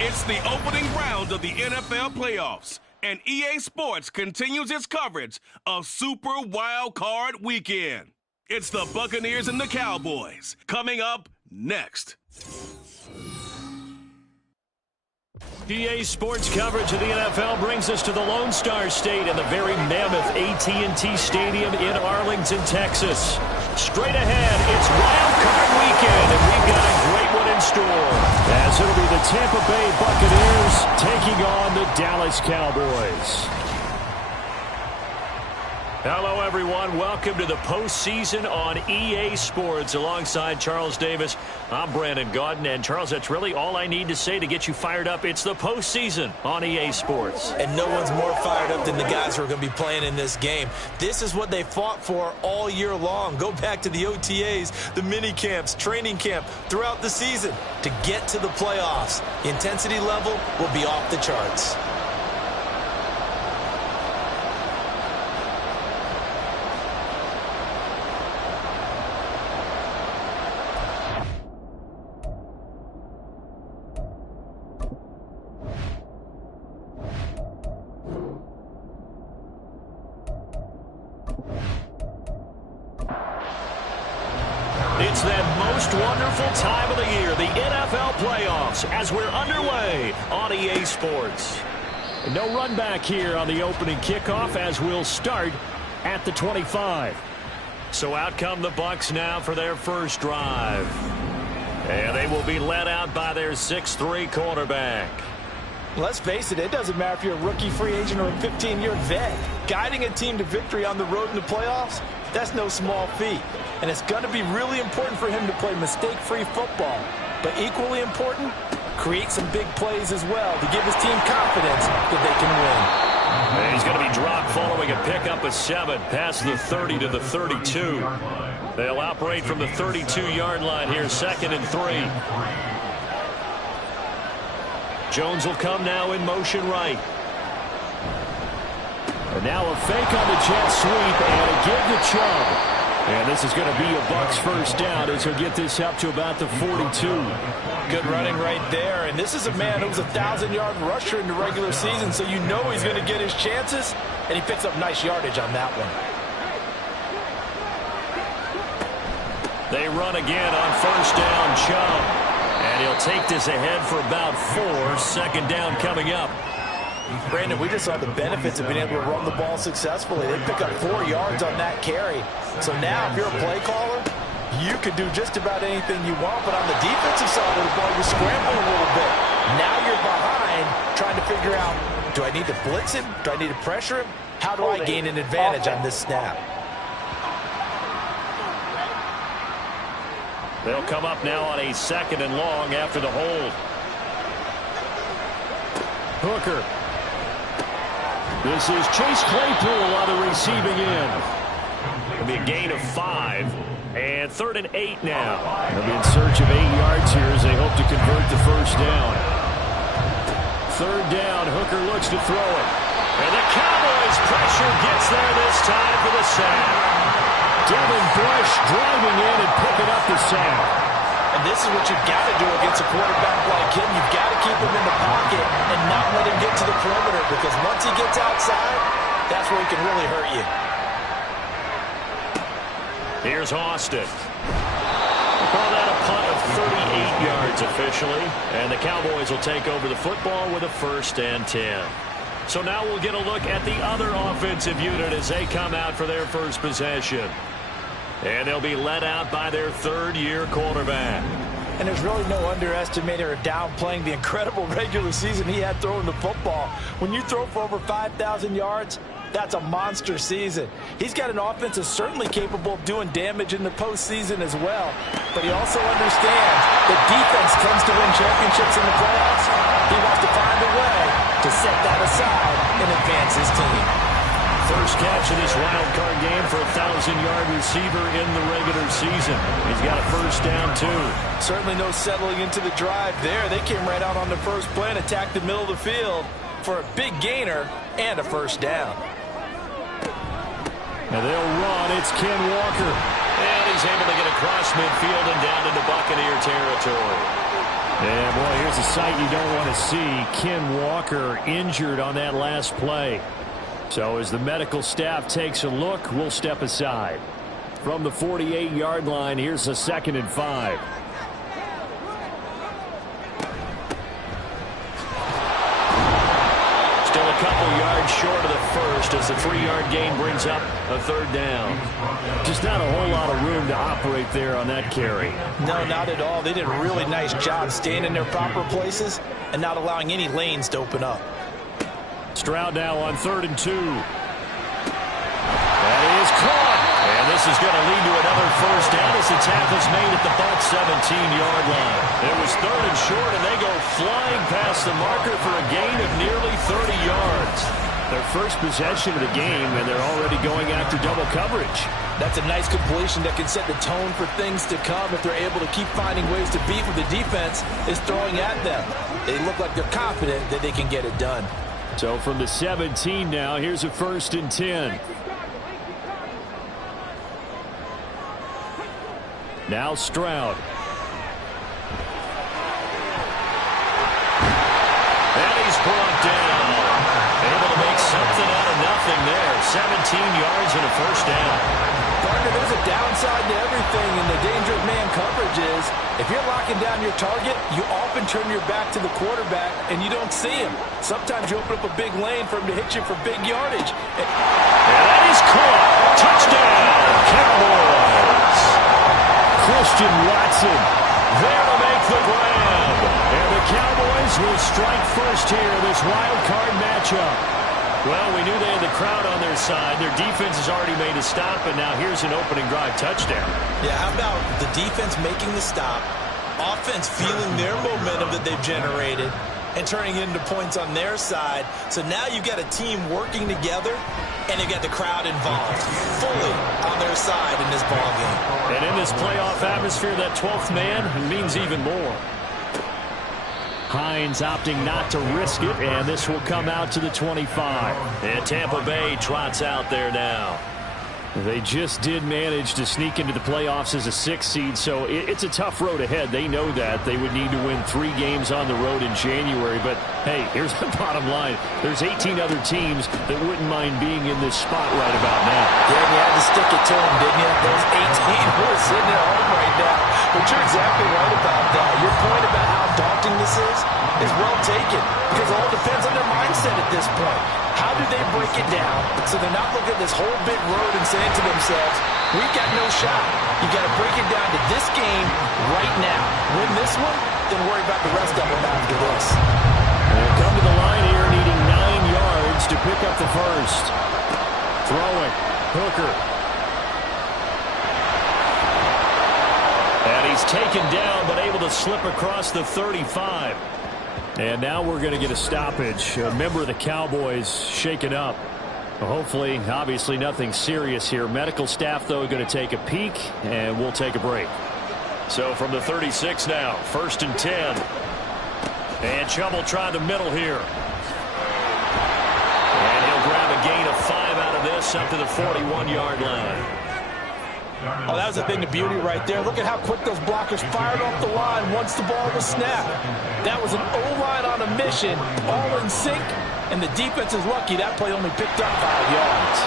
It's the opening round of the NFL playoffs, and EA Sports continues its coverage of Super Wild Card Weekend. It's the Buccaneers and the Cowboys coming up next. EA Sports coverage of the NFL brings us to the Lone Star State and the very mammoth AT&T Stadium in Arlington, Texas. Straight ahead, it's Wild Card Weekend, and we've got a great one in store, as it'll be the Tampa Bay Buccaneers taking on the Dallas Cowboys. Hello, everyone. Welcome to the postseason on EA Sports. Alongside Charles Davis, I'm Brandon Gaudin. And, Charles, that's really all I need to say to get you fired up. It's the postseason on EA Sports. And no one's more fired up than the guys who are going to be playing in this game. This is what they fought for all year long. Go back to the OTAs, the mini camps, training camp, throughout the season to get to the playoffs. The intensity level will be off the charts. It's that most wonderful time of the year, the NFL playoffs, as we're underway on EA Sports. No run back here on the opening kickoff, as we'll start at the 25. So out come the Bucs now for their first drive. And they will be led out by their 6'3" quarterback. Let's face it, it doesn't matter if you're a rookie free agent or a 15-year vet. Guiding a team to victory on the road in the playoffs, that's no small feat. And it's going to be really important for him to play mistake-free football. But equally important, create some big plays as well to give his team confidence that they can win. And he's going to be dropped following a pickup of 7 past the 30 to the 32. They'll operate from the 32-yard line here, 2nd and 3. Jones will come now in motion right. And now a fake on the jet sweep and a give to Chubb. And this is going to be a Bucs first down as he'll get this up to about the 42. Good running right there. And this is a man who was a 1,000-yard rusher in the regular season, so you know he's going to get his chances. And he picks up nice yardage on that one. They run again on first down, Chubb. And he'll take this ahead for about 4. 2nd down coming up. Brandon, we just saw the benefits of being able to run the ball successfully. They pick up 4 yards on that carry. So now if you're a play caller, you could do just about anything you want. But on the defensive side of the ball, you're scrambling a little bit. Now you're behind trying to figure out, do I need to blitz him? Do I need to pressure him? How do I gain an advantage on this snap? They'll come up now on a 2nd and long after the hold. Hooker. This is Chase Claypool on the receiving end. It'll be a gain of 5. And 3rd and 8 now. They'll be in search of 8 yards here as they hope to convert the first down. 3rd down. Hooker looks to throw it. And the Cowboys pressure gets there this time for the sack. Devin Bush driving in and picking up the sack. And this is what you've got to do against a quarterback like him. You've got to keep him in the pocket and not let him get to the perimeter, because once he gets outside, that's where he can really hurt you. Here's Austin. We'll call that a punt of 38 yards officially. And the Cowboys will take over the football with a 1st and 10. So now we'll get a look at the other offensive unit as they come out for their first possession. And they'll be led out by their 3rd-year quarterback. And there's really no underestimating or downplaying the incredible regular season he had throwing the football. When you throw for over 5,000 yards, that's a monster season. He's got an offense that's certainly capable of doing damage in the postseason as well. But he also understands that defense tends to win championships in the playoffs. He wants to find a way to set that aside and advance his team. First catch of this wild card game for a 1,000-yard receiver in the regular season. He's got a first down, too. Certainly no settling into the drive there. They came right out on the first play and attacked the middle of the field for a big gainer and a first down. And they'll run. It's Ken Walker. And he's able to get across midfield and down into Buccaneer territory. And, boy, here's a sight you don't want to see. Ken Walker injured on that last play. So as the medical staff takes a look, we'll step aside. From the 48-yard line, here's a 2nd and 5. Still a couple yards short of the first as the 3-yard gain brings up a 3rd down. Just not a whole lot of room to operate there on that carry. No, not at all. They did a really nice job staying in their proper places and not allowing any lanes to open up. Stroud now on 3rd and 2. That is caught. And this is going to lead to another 1st down as the tackle's made at the Bucs 17-yard line. It was 3rd and short, and they go flying past the marker for a gain of nearly 30 yards. Their first possession of the game, and they're already going after double coverage. That's a nice completion that can set the tone for things to come if they're able to keep finding ways to beat what the defense is throwing at them. They look like they're confident that they can get it done. So from the 17 now, here's a 1st and 10. Now Stroud. And he's brought down. Able to make something out of nothing there. 17 yards and a 1st down. Partner, there's a downside to everything, and the danger of man coverage is if you're locking down your target, you often turn your back to the quarterback and you don't see him. Sometimes you open up a big lane for him to hit you for big yardage. And that is caught. Touchdown, Cowboys. Christian Watson there to make the grab. And the Cowboys will strike first here in this wild card matchup. Well, we knew they had the crowd on their side. Their defense has already made a stop, and now here's an opening drive touchdown. Yeah, how about the defense making the stop, offense feeling their momentum that they've generated, and turning it into points on their side. So now you've got a team working together, and they've got the crowd involved fully on their side in this ballgame. And in this playoff atmosphere, that 12th man means even more. Hines opting not to risk it, and this will come out to the 25. And Tampa Bay trots out there now. They just did manage to sneak into the playoffs as a 6th seed, so it's a tough road ahead. They know that. They would need to win 3 games on the road in January. But, hey, here's the bottom line. There's 18 other teams that wouldn't mind being in this spot right about now. Yeah, you had to stick it to them, didn't you? Those 18 who are sitting at home right now. But you're exactly right about that. Your point about how daunting this is well taken, because it all depends on their mindset at this point. How do they break it down so they're not looking at this whole big road and saying to themselves, we've got no shot. You got to break it down to this game right now. Win this one, then worry about the rest of them after this. And come to the line here, needing 9 yards to pick up the first. Throwing, Hooker. And he's taken down, but able to slip across the 35. And now we're going to get a stoppage. A member of the Cowboys shaken up. Hopefully, obviously nothing serious here. Medical staff, though, going to take a peek, and we'll take a break. So from the 36 now, 1st and 10. And Chubb will try the middle here. And he'll grab a gain of 5 out of this up to the 41-yard line. Oh, that was a thing of beauty right there. Look at how quick those blockers fired off the line once the ball was snapped. That was an O-line on a mission, all in sync, and the defense is lucky that play only picked up 5 yards.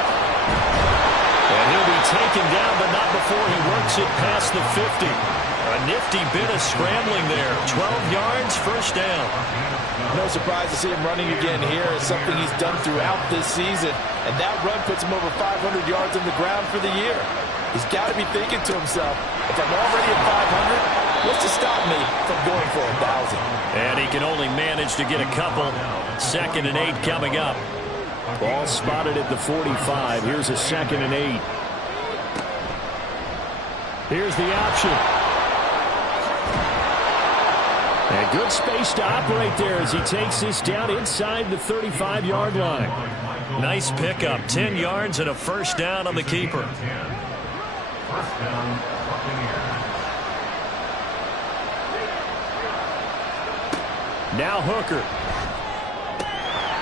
And he'll be taken down, but not before he works it past the 50. A nifty bit of scrambling there. 12 yards, 1st down. No surprise to see him running again here. It's something he's done throughout this season, and that run puts him over 500 yards on the ground for the year. He's got to be thinking to himself, if I'm already at 500, what's to stop me from going for 1,000? And he can only manage to get a couple. 2nd and 8 coming up. Ball spotted at the 45. Here's a 2nd and 8. Here's the option. And good space to operate there as he takes this down inside the 35-yard line. Nice pickup. 10 yards and a 1st down on the keeper. Now Hooker.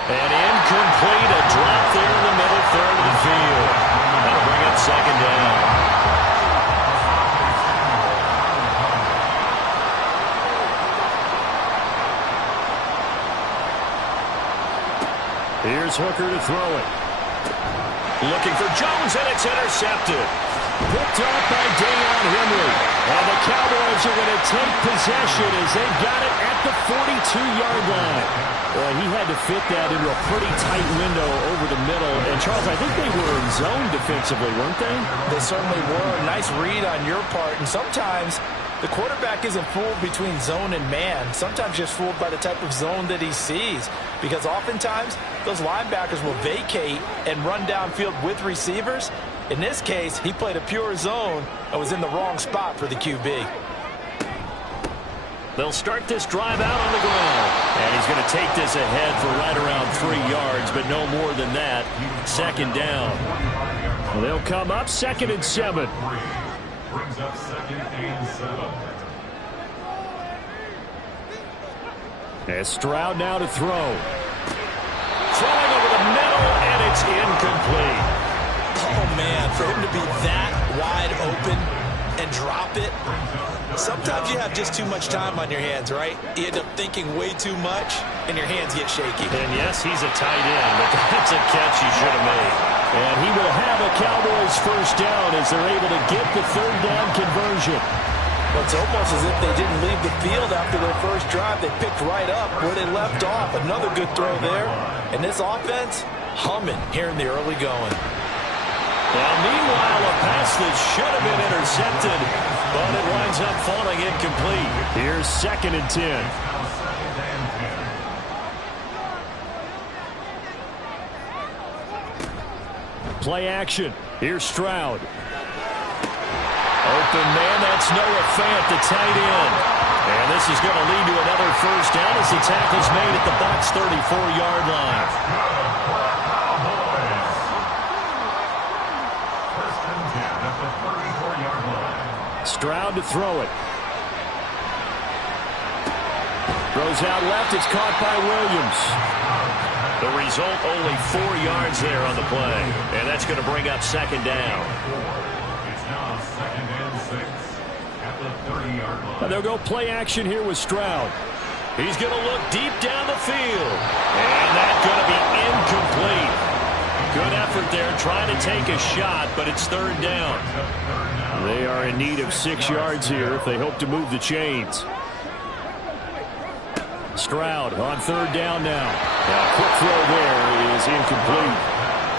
And incomplete. A drop there in the middle 3rd of the field. That'll bring up 2nd down. Here's Hooker to throw it. Looking for Jones, and it's intercepted. Picked off by Deion Henry. And the Cowboys are going to take possession as they've got it at the 42-yard line. He had to fit that into a pretty tight window over the middle. And, Charles, I think they were in zone defensively, weren't they? They certainly were. Nice read on your part. And sometimes the quarterback isn't fooled between zone and man. Sometimes just fooled by the type of zone that he sees. Because oftentimes those linebackers will vacate and run downfield with receivers. In this case, he played a pure zone and was in the wrong spot for the QB. They'll start this drive out on the ground. And he's going to take this ahead for right around 3 yards, but no more than that. Second down. Well, they'll come up 2nd and 7. Brings up 2nd and 7. As Stroud now to throw. Throwing over the middle, and it's incomplete. Oh, man, for him to be that wide open and drop it. Sometimes you have just too much time on your hands, right? You end up thinking way too much, and your hands get shaky. And, yes, he's a tight end, but that's a catch he should have made. And he will have a Cowboys first down as they're able to get the 3rd down conversion. Well, it's almost as if they didn't leave the field after their first drive. They picked right up where they left off. Another good throw there. And this offense, humming here in the early going. Now, meanwhile, a pass that should have been intercepted, but it winds up falling incomplete. Here's 2nd and 10. Play action. Here's Stroud. Open man, that's Noah Fant, the tight end. And this is going to lead to another first down as the tackle's made at the Bucs 34-yard line. Stroud to throw it. Throws out left. It's caught by Williams. The result, only 4 yards there on the play. And that's going to bring up 2nd down. It's now 2nd and 6 at the 30-yard line. And they'll go play action here with Stroud. He's going to look deep down the field. And that's going to be incomplete. Good effort there trying to take a shot, but it's 3rd down. They are in need of 6 yards here if they hope to move the chains. Stroud on 3rd down now. A quick throw there is incomplete.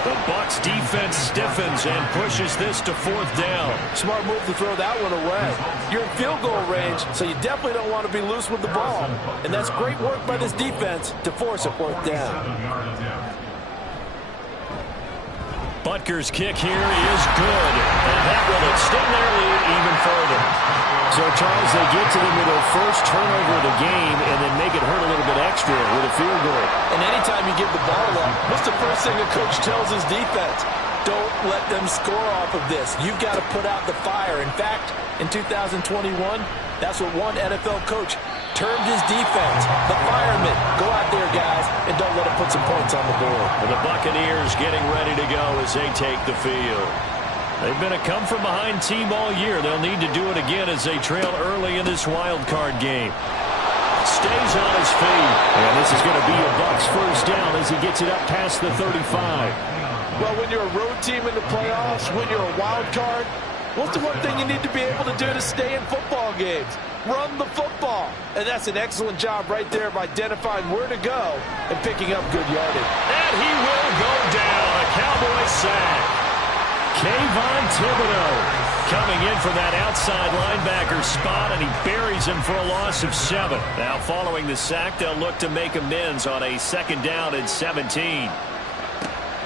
The Bucs defense stiffens and pushes this to 4th down. Smart move to throw that one away. You're in field goal range, so you definitely don't want to be loose with the ball. And that's great work by this defense to force a 4th down. Butker's kick here is good. And that will extend their lead even further. So, Charles, they get to them with their first turnover of the game and then make it hurt a little bit extra with a field goal. And anytime you give the ball up, what's the first thing a coach tells his defense? Don't let them score off of this. You've got to put out the fire. In fact, in 2021, that's what one NFL coach termed his defense. The firemen. Go out there, guys, and don't let them put some points on the board. And the Buccaneers getting ready to go as they take the field. They've been a come-from-behind team all year. They'll need to do it again as they trail early in this wild card game. Stays on his feet. And this is going to be a Bucs first down as he gets it up past the 35. Well, when you're a road team in the playoffs, when you're a wild card, what's the one thing you need to be able to do to stay in football games? Run the football. And that's an excellent job right there of identifying where to go and picking up good yardage. And he will go down. A Cowboy sack. Kayvon Thibodeau coming in for that outside linebacker spot, and he buries him for a loss of 7. Now, following the sack, they'll look to make amends on a 2nd down and 17.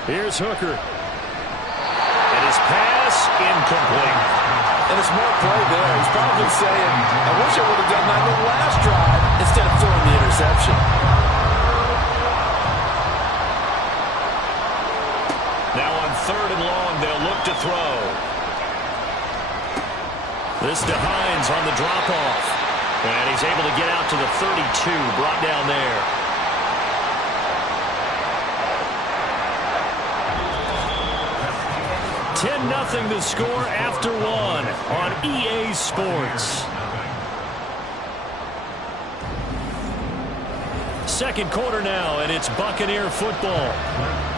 Here's Hooker. And his pass incomplete. And a smart play there. He's probably saying, I wish I would have done that in the last drive instead of throwing the interception. Now on 3rd and long, they'll look to throw. This to Hines on the drop-off. And he's able to get out to the 32, brought down there. $10-0 the score after 1 on EA Sports. Second quarter now, and it's Buccaneer football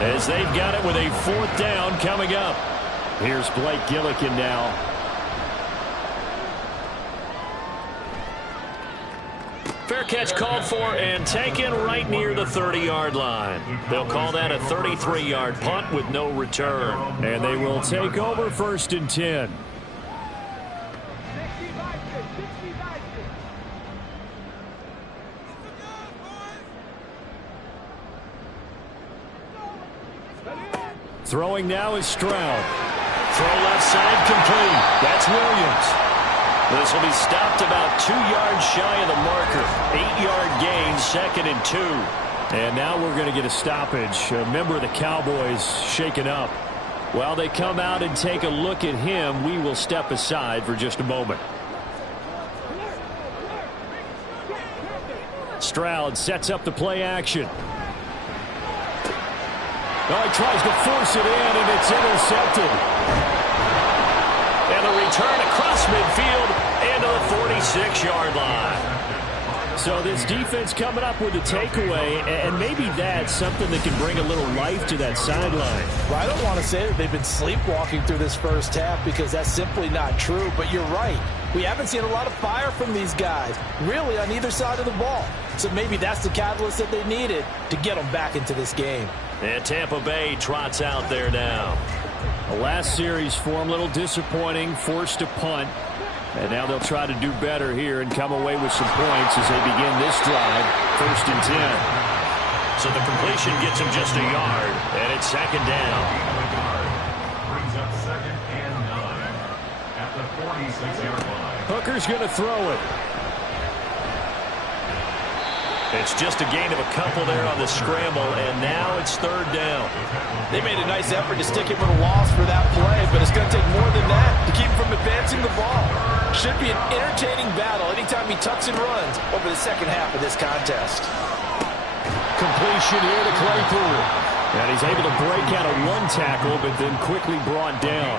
as they've got it with a 4th down coming up. Here's Blake Gillikin now. Fair catch called for and taken right near the 30-yard line. They'll call that a 33-yard punt with no return. And they will take over 1st and 10. Throwing now is Stroud. Throw left side complete. That's Williams. This will be stopped about 2 yards shy of the marker. 8-yard gain, 2nd and 2. And now we're going to get a stoppage. A member of the Cowboys shaken up. While they come out and take a look at him, we will step aside for just a moment. Stroud sets up the play action. Oh, he tries to force it in, and it's intercepted. And the return across midfield into the 46-yard line. So this defense coming up with a takeaway, and maybe that's something that can bring a little life to that sideline. Well, I don't want to say that they've been sleepwalking through this first half because that's simply not true, but you're right. We haven't seen a lot of fire from these guys, really, on either side of the ball. So maybe that's the catalyst that they needed to get them back into this game. And Tampa Bay trots out there now. The last series for them, a little disappointing, forced to punt. And now they'll try to do better here and come away with some points as they begin this drive, 1st and 10. So the completion gets them just a yard, and it's 2nd down. Brings up 2nd and 9 at the 46-yard line. Hooker's going to throw it. It's just a gain of a couple there on the scramble, and now it's 3rd down. They made a nice effort to stick him with a loss for that play, but it's going to take more than that to keep him from advancing the ball. Should be an entertaining battle anytime he tucks and runs over the second half of this contest. Completion here to Claypool. And he's able to break out of 1 tackle, but then quickly brought down.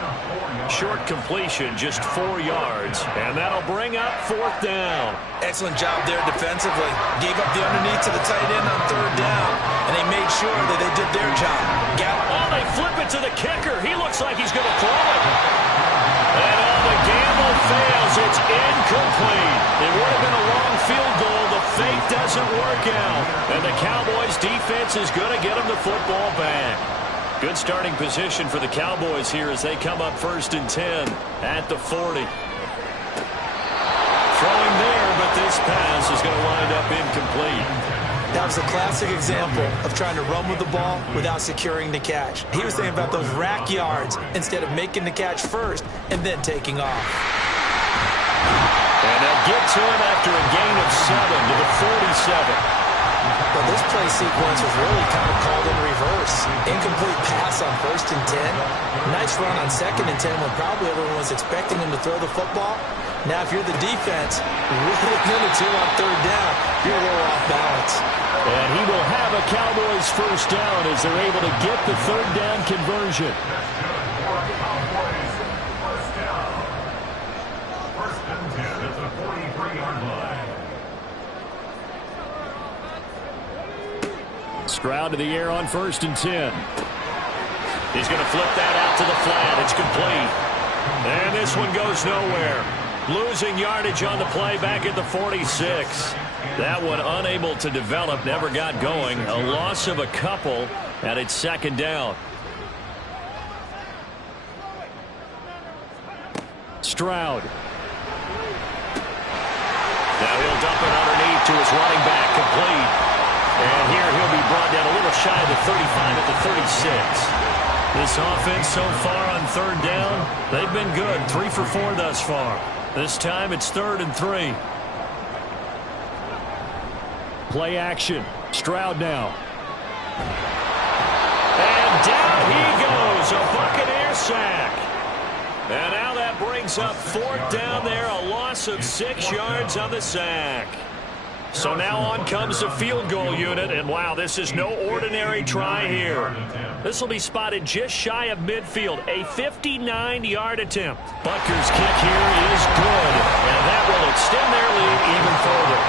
Short completion, just 4 yards, and that'll bring up 4th down. Excellent job there defensively. Gave up the underneath to the tight end on 3rd down, and they made sure that they did their job. Oh, they flip it to the kicker. He looks like he's going to throw it. And the gamble fails. It's incomplete. It would have been a long field goal. The fake doesn't work out. And the Cowboys defense is going to get them the football back. Good starting position for the Cowboys here as they come up 1st and 10 at the 40. Throwing there, but this pass is going to wind up incomplete. That was a classic example of trying to run with the ball without securing the catch. He was thinking about those rack yards instead of making the catch first and then taking off. And they'll get to him after a gain of 7 to the 47. But this play sequence was really kind of called in reverse. Incomplete pass on 1st and 10. Nice run on 2nd and 10 when probably everyone was expecting him to throw the football. Now, if you're the defense, really limit to on 3rd down, you're a little off balance. And he will have a Cowboys 1st down as they're able to get the 3rd down conversion. Stroud to the air on 1st and 10. He's going to flip that out to the flat. It's complete. And this one goes nowhere. Losing yardage on the play back at the 46. That one unable to develop, never got going. A loss of a couple, and it's 2nd down. Stroud. Now he'll dump it underneath to his running back, complete. And here he'll be brought down a little shy of the 35 at the 36. This offense so far on 3rd down, they've been good. 3 for 4 thus far. This time it's 3rd and 3. Play action. Stroud now. And down he goes. A Buccaneer sack. And now that brings up 4th down there. A loss of 6 yards on the sack. So now on comes the field goal unit, and wow, this is no ordinary try here. This will be spotted just shy of midfield, a 59-yard attempt. Butker's kick here is good, and that will extend their lead even further.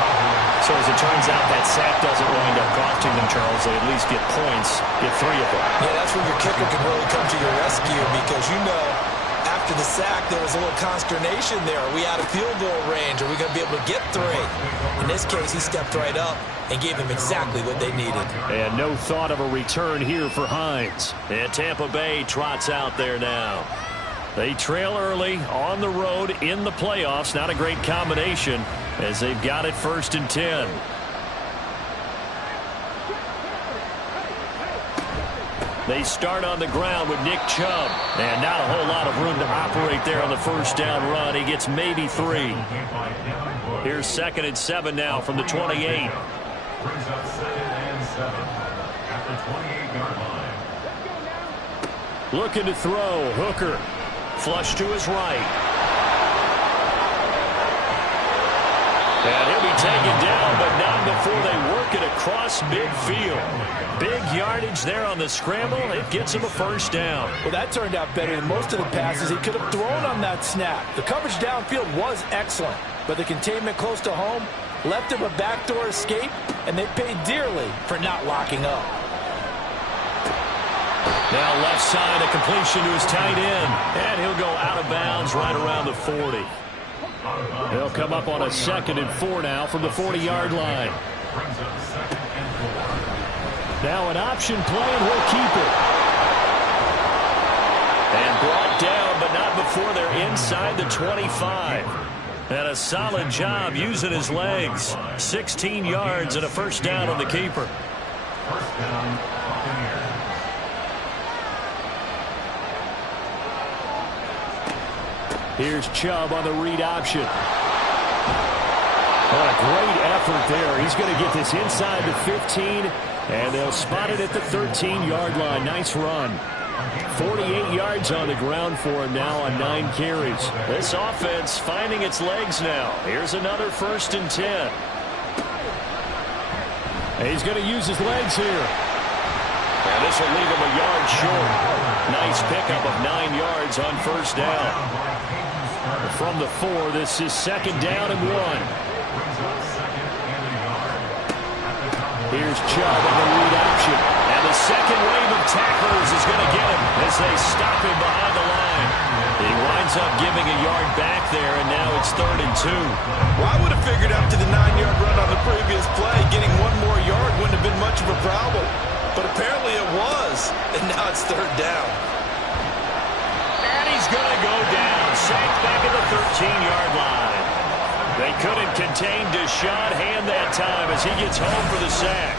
So as it turns out, that sack doesn't wind up costing them, Charles. They at least get points, get 3 of them. Yeah, that's where your kicker can really come to your rescue because, after the sack, there was a little consternation there. Are we out of field goal range? Are we going to be able to get 3? In this case, he stepped right up and gave them exactly what they needed. And no thought of a return here for Hines. And Tampa Bay trots out there now. They trail early on the road in the playoffs. Not a great combination as they've got it 1st and 10. They start on the ground with Nick Chubb. And not a whole lot of room to operate there on the 1st down run. He gets maybe 3. Here's 2nd and 7 now from the 28. Brings up 2nd and 7 at the 28-yard line. Looking to throw. Hooker. Flush to his right. And he'll be taken down, but not before they work it across midfield. Big yardage there on the scramble. It gets him a 1st down. Well, that turned out better than most of the passes he could have thrown on that snap. The coverage downfield was excellent, but the containment close to home left him a backdoor escape, and they paid dearly for not locking up. Now left side, a completion to his tight end. And he'll go out of bounds right around the 40. They'll come up on a 2nd and 4 now from the 40-yard line. Now an option play, and he'll keep it. And brought down, but not before they're inside the 25. And a solid job using his legs. 16 yards and a 1st down on the keeper. 1st down, Buccaneers. Here's Chubb on the read option. What a great effort there. He's going to get this inside the 15, and they'll spot it at the 13-yard line. Nice run. 48 yards on the ground for him now on 9 carries. This offense finding its legs now. Here's another 1st and 10. And he's going to use his legs here. And this will leave him a yard short. Nice pickup of 9 yards on 1st down. From the 4, this is 2nd down and 1. Here's Chubb on the read option. And the second wave of tacklers is going to get him as they stop him behind the line. He winds up giving a yard back there, and now it's 3rd and 2. Well, I would have figured after the 9-yard run on the previous play, getting 1 more yard wouldn't have been much of a problem. But apparently it was, and now it's 3rd down. And he's going to go down. Sacked back at the 13-yard line. They couldn't contain Deshaun Hand that time as he gets home for the sack.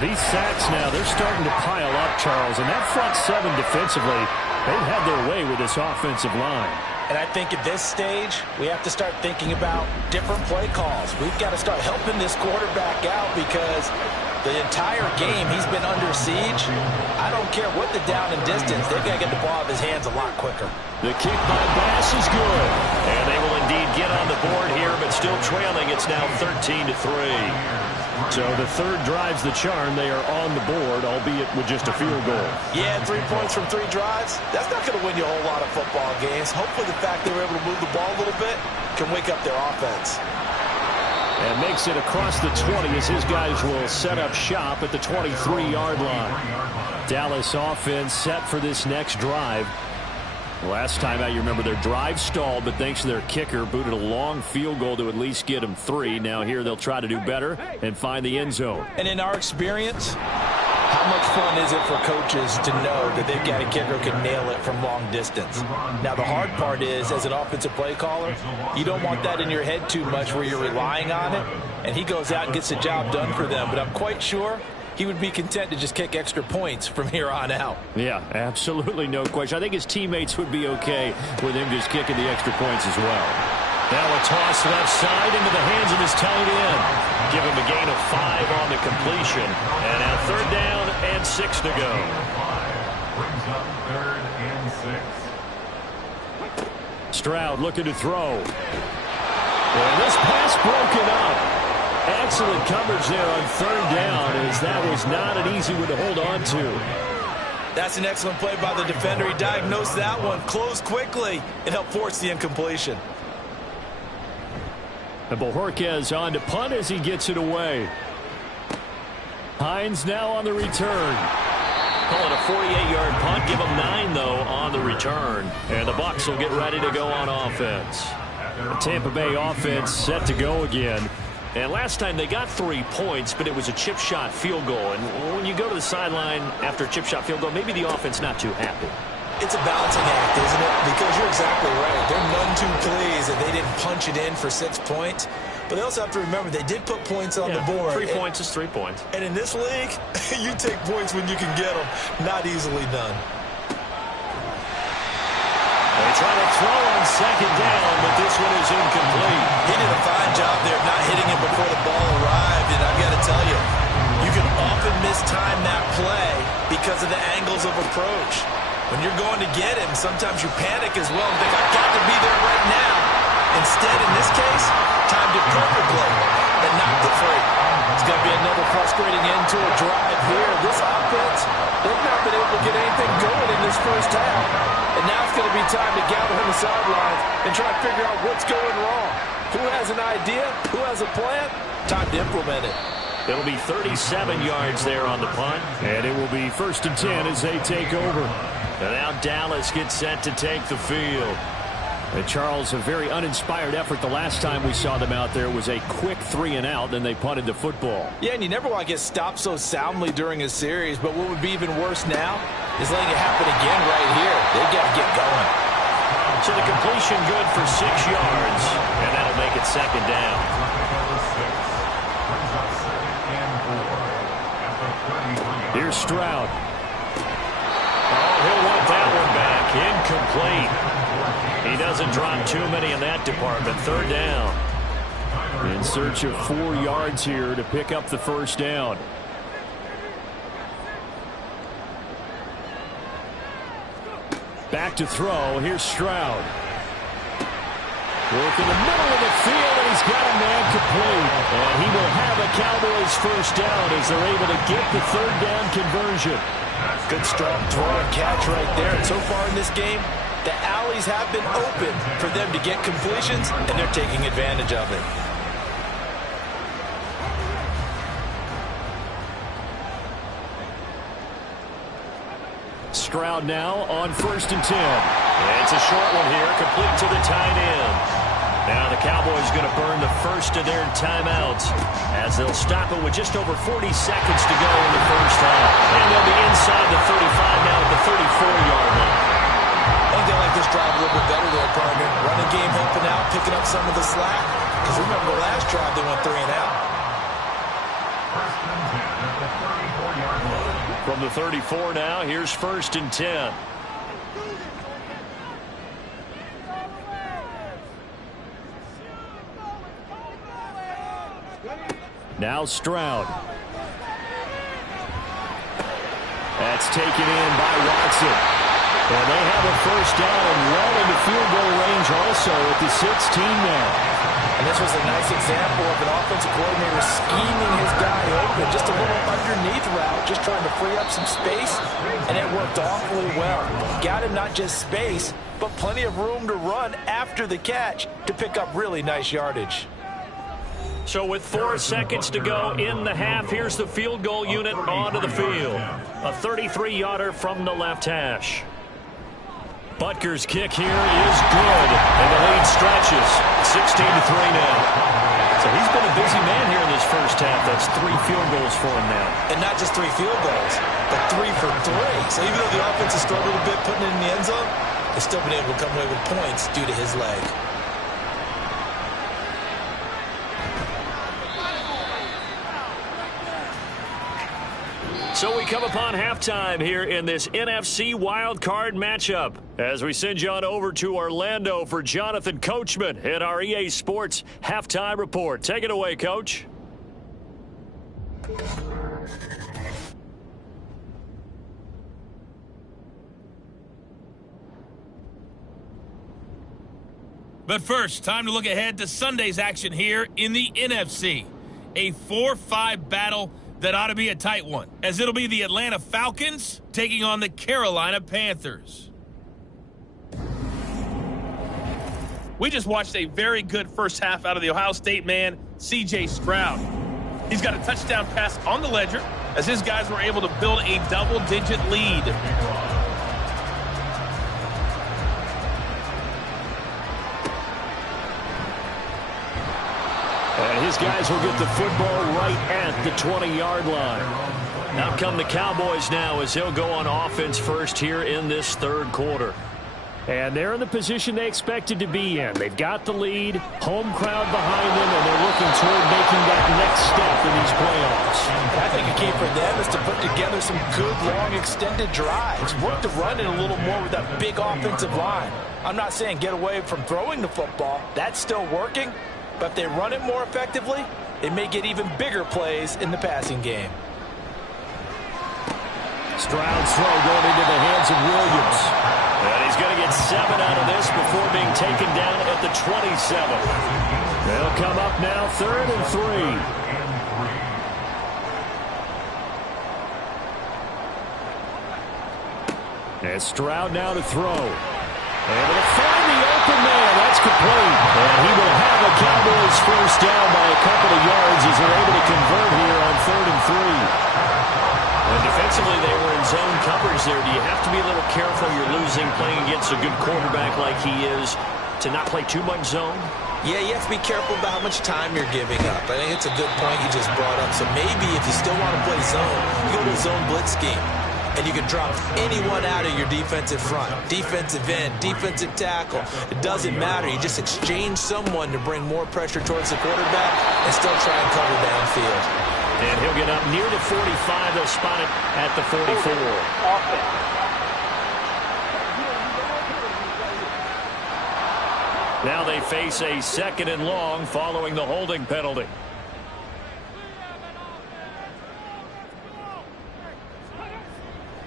These sacks now, they're starting to pile up, Charles. And that front 7 defensively, they've had their way with this offensive line. And I think at this stage, we have to start thinking about different play calls. We've got to start helping this quarterback out because the entire game he's been under siege. I don't care what the down and distance. They've got to get the ball out of his hands a lot quicker. The kick by Bass is good. And they will indeed get on the board here, but still trailing. It's now 13-3. So the 3rd drives the charm. They are on the board, albeit with just a field goal. Yeah, 3 points from 3 drives. That's not going to win you a whole lot of football games. Hopefully the fact they were able to move the ball a little bit can wake up their offense. And makes it across the 20 as his guys will set up shop at the 23-yard line. Dallas offense set for this next drive. Last time out, you remember their drive stalled, but thanks to their kicker, booted a long field goal to at least get them 3. Now here they'll try to do better and find the end zone. And in our experience, how much fun is it for coaches to know that they've got a kicker who can nail it from long distance? Now, the hard part is, as an offensive play caller, you don't want that in your head too much where you're relying on it, and he goes out and gets the job done for them. But I'm quite sure he would be content to just kick extra points from here on out. Yeah, absolutely no question. I think his teammates would be okay with him just kicking the extra points as well. Now a toss left side into the hands of his tight end. Give him a gain of 5 on the completion. And now 3rd down and 6 to go. Brings up 3rd and 6. Stroud looking to throw. And this pass broken up. Excellent coverage there on 3rd down, as that was not an easy one to hold on to. That's an excellent play by the defender. He diagnosed that one, closed quickly, and helped force the incompletion. And Bojorquez on to punt as he gets it away. Hines now on the return. Call it a 48-yard punt. Give them 9, though, on the return. And the Bucs will get ready to go on offense. The Tampa Bay offense set to go again. And last time they got 3 points, but it was a chip shot field goal. And when you go to the sideline after a chip shot field goal, maybe the offense not too happy. It's a balancing act, isn't it? Because you're exactly right. They're none too pleased that they didn't punch it in for 6 points. But they also have to remember they did put points on the board. 3 points is 3 points. And in this league, you take points when you can get them. Not easily done. They try to throw on second down, but this one is incomplete. He did a fine job there of not hitting him before the ball arrived. And I've got to tell you, you can often mistime that play because of the angles of approach. When you're going to get him, sometimes you panic as well and think, I've got to be there right now. Instead, in this case, timed it perfectly and knocked it free. It's going to be another frustrating end to a drive here. This offense, they've not been able to get anything going in this first half. And now it's going to be time to gather on the sidelines and try to figure out what's going wrong. Who has an idea? Who has a plan? Time to implement it. It'll be 37 yards there on the punt. And it will be 1st and 10 as they take over. And now Dallas gets set to take the field. And Charles, a very uninspired effort the last time we saw them out there was a quick 3-and-out, then they punted the football. Yeah, and you never want to get stopped so soundly during a series, but what would be even worse now is letting it happen again right here. They've got to get going. So the completion good for 6 yards, and that'll make it 2nd down. Here's Stroud. Oh, he'll want that one back. Incomplete. He doesn't drop too many in that department. 3rd down. In search of 4 yards here to pick up the 1st down. Back to throw. Here's Stroud. Work in the middle of the field, and he's got a man complete. And he will have a Cowboys 1st down as they're able to get the 3rd down conversion. Good strong throw and catch right there. And so far in this game, the alleys have been open for them to get completions, and they're taking advantage of it. Stroud now on 1st and 10. It's a short one here, complete to the tight end. Now the Cowboys going to burn the first of their timeouts as they'll stop it with just over 40 seconds to go in the first half. And they'll be inside the 35 now at the 34-yard line. I think they like this drive a little bit better there, partner. Running game helping out, picking up some of the slack. Because remember the last drive, they went 3-and-out. From the 34 now, here's 1st and 10. Now Stroud. That's taken in by Watson. And they have a 1st down and well into field goal range also at the 16 now. And this was a nice example of an offensive coordinator scheming his guy open. Just a little underneath route, just trying to free up some space. And it worked awfully well. Got him not just space, but plenty of room to run after the catch to pick up really nice yardage. So with 4 seconds to go in the half, here's the field goal unit onto the field. A 33-yarder from the left hash. Butker's kick here is good, and the lead stretches. 16-3 now. So he's been a busy man here in this first half. That's 3 field goals for him now. And not just 3 field goals, but 3 for 3. So even though the offense has struggled a bit putting it in the end zone, they've still been able to come away with points due to his leg. So we come upon halftime here in this NFC wildcard matchup as we send you on over to Orlando for Jonathan Coachman in our EA Sports Halftime Report. Take it away, Coach. But first, time to look ahead to Sunday's action here in the NFC. A 4-5 battle that ought to be a tight one, as it'll be the Atlanta Falcons taking on the Carolina Panthers. We just watched a very good first half out of the Ohio State man, C.J. Stroud. He's got a touchdown pass on the ledger as his guys were able to build a double-digit lead. And his guys will get the football right at the 20-yard line. Out come the Cowboys now as they'll go on offense first here in this third quarter. And they're in the position they expected to be in. They've got the lead, home crowd behind them, and they're looking toward making that next step in these playoffs. I think a key for them is to put together some good, long, extended drives. Work the run in a little more with that big offensive line. I'm not saying get away from throwing the football. That's still working. But if they run it more effectively, they may get even bigger plays in the passing game. Stroud's throw going into the hands of Williams. And he's going to get 7 out of this before being taken down at the 27. They'll come up now 3rd and 3. And Stroud now to throw. And they'll find the open man. That's complete. And he will have a Cowboys first down by a couple of yards as they're able to convert here on 3rd and 3. And defensively, they were in zone coverage there. Do you have to be a little careful? You're losing playing against a good quarterback like he is to not play too much zone? Yeah, you have to be careful about how much time you're giving up. I think it's a good point you just brought up. So maybe if you still want to play zone, you go to a zone blitz scheme. And you can drop anyone out of your defensive front. Defensive end, defensive tackle. It doesn't matter. You just exchange someone to bring more pressure towards the quarterback and still try and cover downfield. And he'll get up near the 45. They'll spot it at the 44. Now they face a 2nd and long following the holding penalty.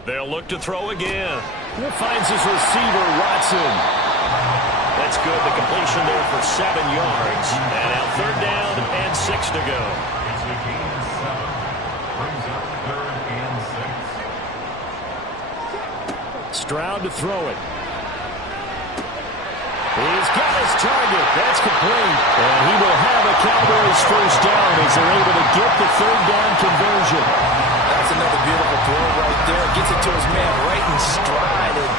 They'll look to throw again. He finds his receiver, Watson. That's good. The completion there for 7 yards. And now 3rd down and 6 to go. It's a gain of 7. Brings up 3rd and 6. Stroud to throw it. He's got his target. That's complete. And he will have a Cowboys first down as they're able to get the 3rd down conversion. That's another beautiful throw right there. Gets it to his man right in stride. And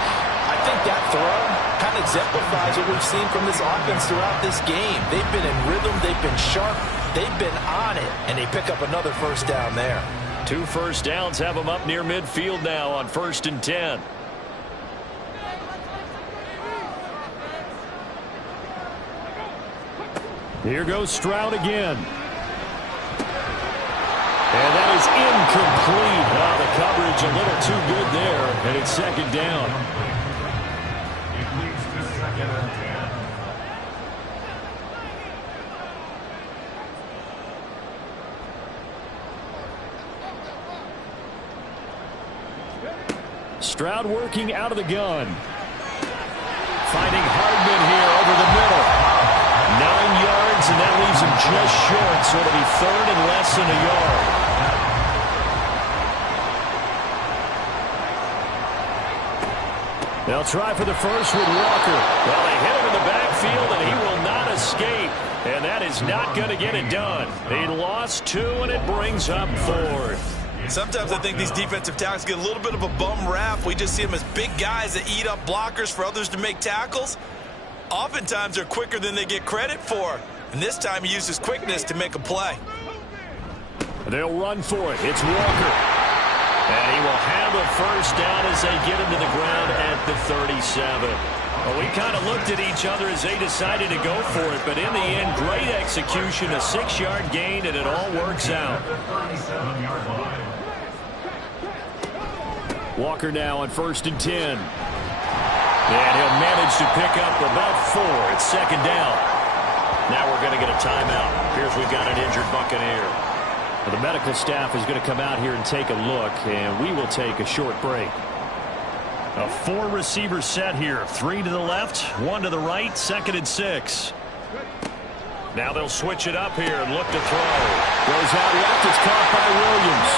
I think that throw kind of exemplifies what we've seen from this offense throughout this game. They've been in rhythm. They've been sharp. They've been on it. And they pick up another first down there. 2 first downs have them up near midfield now on 1st and 10. Here goes Stroud again. And that is incomplete. Oh, the coverage a little too good there. And it's 2nd down. It leads to 2nd and 10. Stroud working out of the gun. Finding Hardman here over the middle. 9 yards, and that leaves him just short, so it'll be 3rd and less than a yard. They'll try for the first with Walker. Well, they hit him in the backfield, and he will not escape. And that is not going to get it done. He lost 2, and it brings up 4th. Sometimes I think these defensive tackles get a little bit of a bum rap. We just see them as big guys that eat up blockers for others to make tackles. Oftentimes they're quicker than they get credit for. And this time he uses quickness to make a play. They'll run for it. It's Walker. And he will have a first down as they get him to the ground at the 37. Well, we kind of looked at each other as they decided to go for it. But in the end, great execution, a 6-yard gain, and it all works out. Walker now on 1st and 10. And he'll manage to pick up about 4. It's 2nd down. Now we're going to get a timeout. Here's we've got an injured Buccaneer. Well, the medical staff is going to come out here and take a look, and we will take a short break. A 4-receiver set here. 3 to the left, 1 to the right, 2nd and 6. Now they'll switch it up here and look to throw. Goes out left. It's caught by Williams.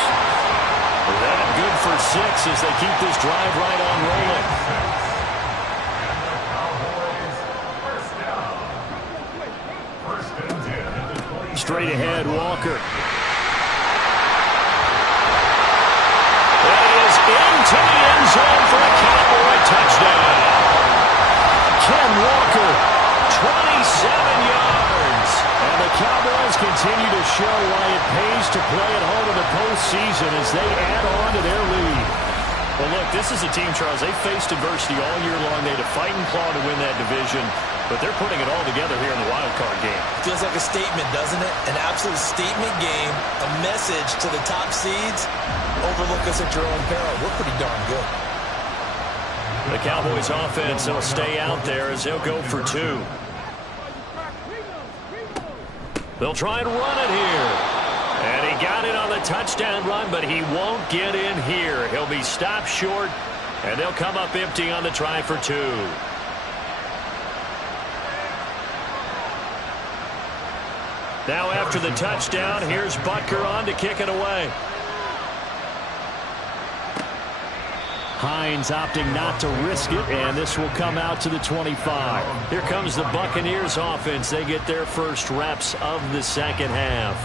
That good for 6 as they keep this drive right on rolling. straight ahead, Walker. Into the end zone for a Cowboy touchdown. Ken Walker, 27 yards. And the Cowboys continue to show why it pays to play at home in the postseason as they add on to their lead. Well, look, this is a team, Charles, they faced adversity all year long. They had to fight and claw to win that division, but they're putting it all together here in the wild card game. Feels like a statement, doesn't it? An absolute statement game, a message to the top seeds. Overlook us at your own peril. We're pretty darn good. The Cowboys offense will stay out there as they'll go for 2. They'll try and run it here. And he got it on the touchdown run, but he won't get in here. He'll be stopped short, and they'll come up empty on the try for 2. Now after the touchdown, here's Butker on to kick it away. Hines opting not to risk it, and this will come out to the 25. Here comes the Buccaneers offense. They get their first reps of the second half.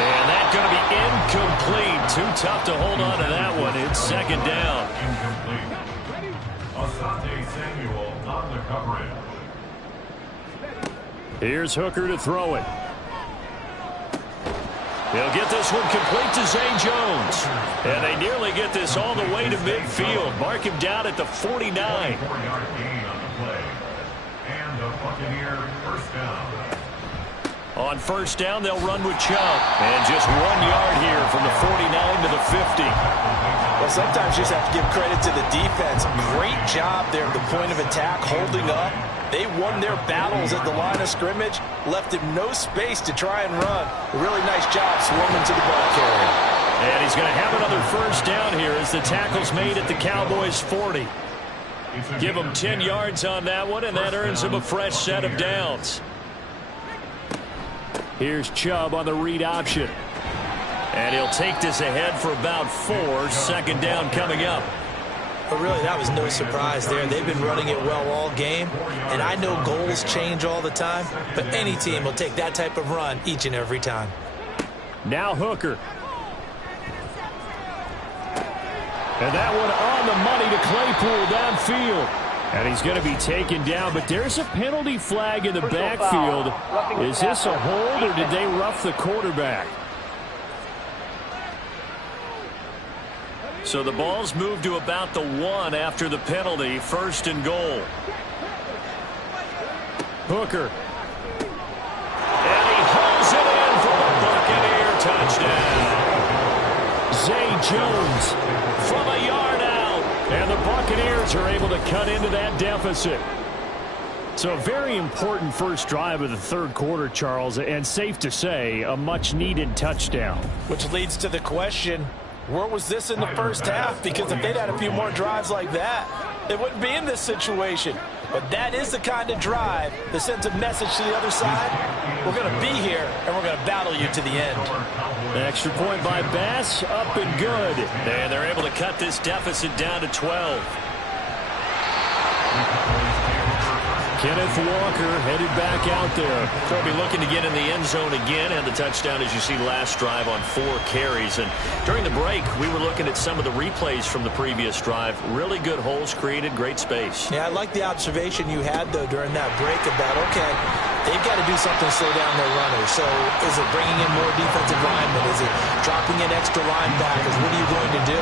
And that's going to be incomplete. Too tough to hold on to that one. It's second down. Incomplete. Asante Samuel on the coverage. Here's Hooker to throw it. They'll get this one complete to Zay Jones. And they nearly get this all the way to midfield. Mark him down at the 49. 4-yard gain on the play. And the Buccaneer first down. On first down, they'll run with Chubb. And just 1 yard here from the 49 to the 50. Well, sometimes you just have to give credit to the defense. Great job there at the point of attack, holding up. They won their battles at the line of scrimmage, left him no space to try and run. A really nice job swarming to the ball carrier. And he's going to have another first down here as the tackle's made at the Cowboys' 40. Give him 10 yards on that one, and that earns him a fresh set of downs. Here's Chubb on the read option. And he'll take this ahead for about 4. Second down coming up. But really, that was no surprise there. They've been running it well all game. And I know goals change all the time, but any team will take that type of run each and every time. Now Hooker. And that one on the money to Claypool downfield. And he's going to be taken down, but there's a penalty flag in the backfield. Is this a hold, or did they rough the quarterback? So the ball's moved to about the 1 after the penalty. First and goal. Hooker. And he hauls it in for the Buccaneer touchdown. Zay Jones from a yard out. And the Buccaneers are able to cut into that deficit. So a very important first drive of the third quarter, Charles, and safe to say, a much-needed touchdown. Which leads to the question, where was this in the first half? Because if they'd had a few more drives like that, they wouldn't be in this situation. But that is the kind of drive that sends a message to the other side. We're going to be here, and we're going to battle you to the end. Extra point by Bass, up and good. And they're able to cut this deficit down to 12. Kenneth Walker headed back out there. They'll be looking to get in the end zone again, and the touchdown, as you see, last drive on 4 carries. And during the break, we were looking at some of the replays from the previous drive. Really good holes created, great space. Yeah, I like the observation you had, though, during that break about, okay, they've got to do something to slow down their runners. So is it bringing in more defensive linemen? Is it dropping in extra linebackers? What are you going to do?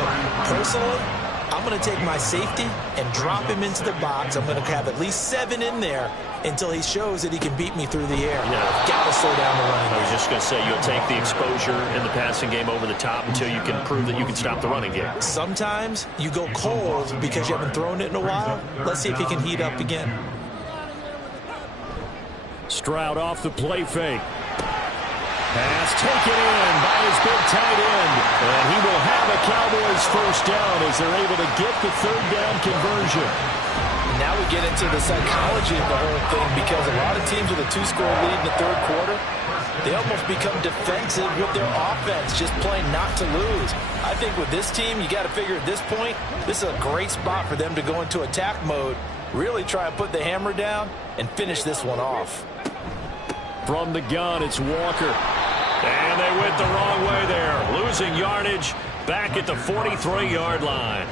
Personally, I'm going to take my safety and drop him into the box. I'm going to have at least 7 in there until he shows that he can beat me through the air. Yeah. Got to slow down the running. I was just going to say, you'll take the exposure in the passing game over the top until you can prove that you can stop the running game. Sometimes you go cold because you haven't thrown it in a while. Let's see if he can heat up again. Stroud off the play fake. Pass taken in by his big tight end. And he will have a Cowboys first down as they're able to get the third down conversion. Now we get into the psychology of the whole thing, because a lot of teams with a 2-score lead in the third quarter, They almost become defensive with their offense, just playing not to lose. I think with this team, you got to figure at this point, this is a great spot for them to go into attack mode, really try and put the hammer down and finish this one off. From the gun, it's Walker. And they went the wrong way there, losing yardage back at the 43-yard line.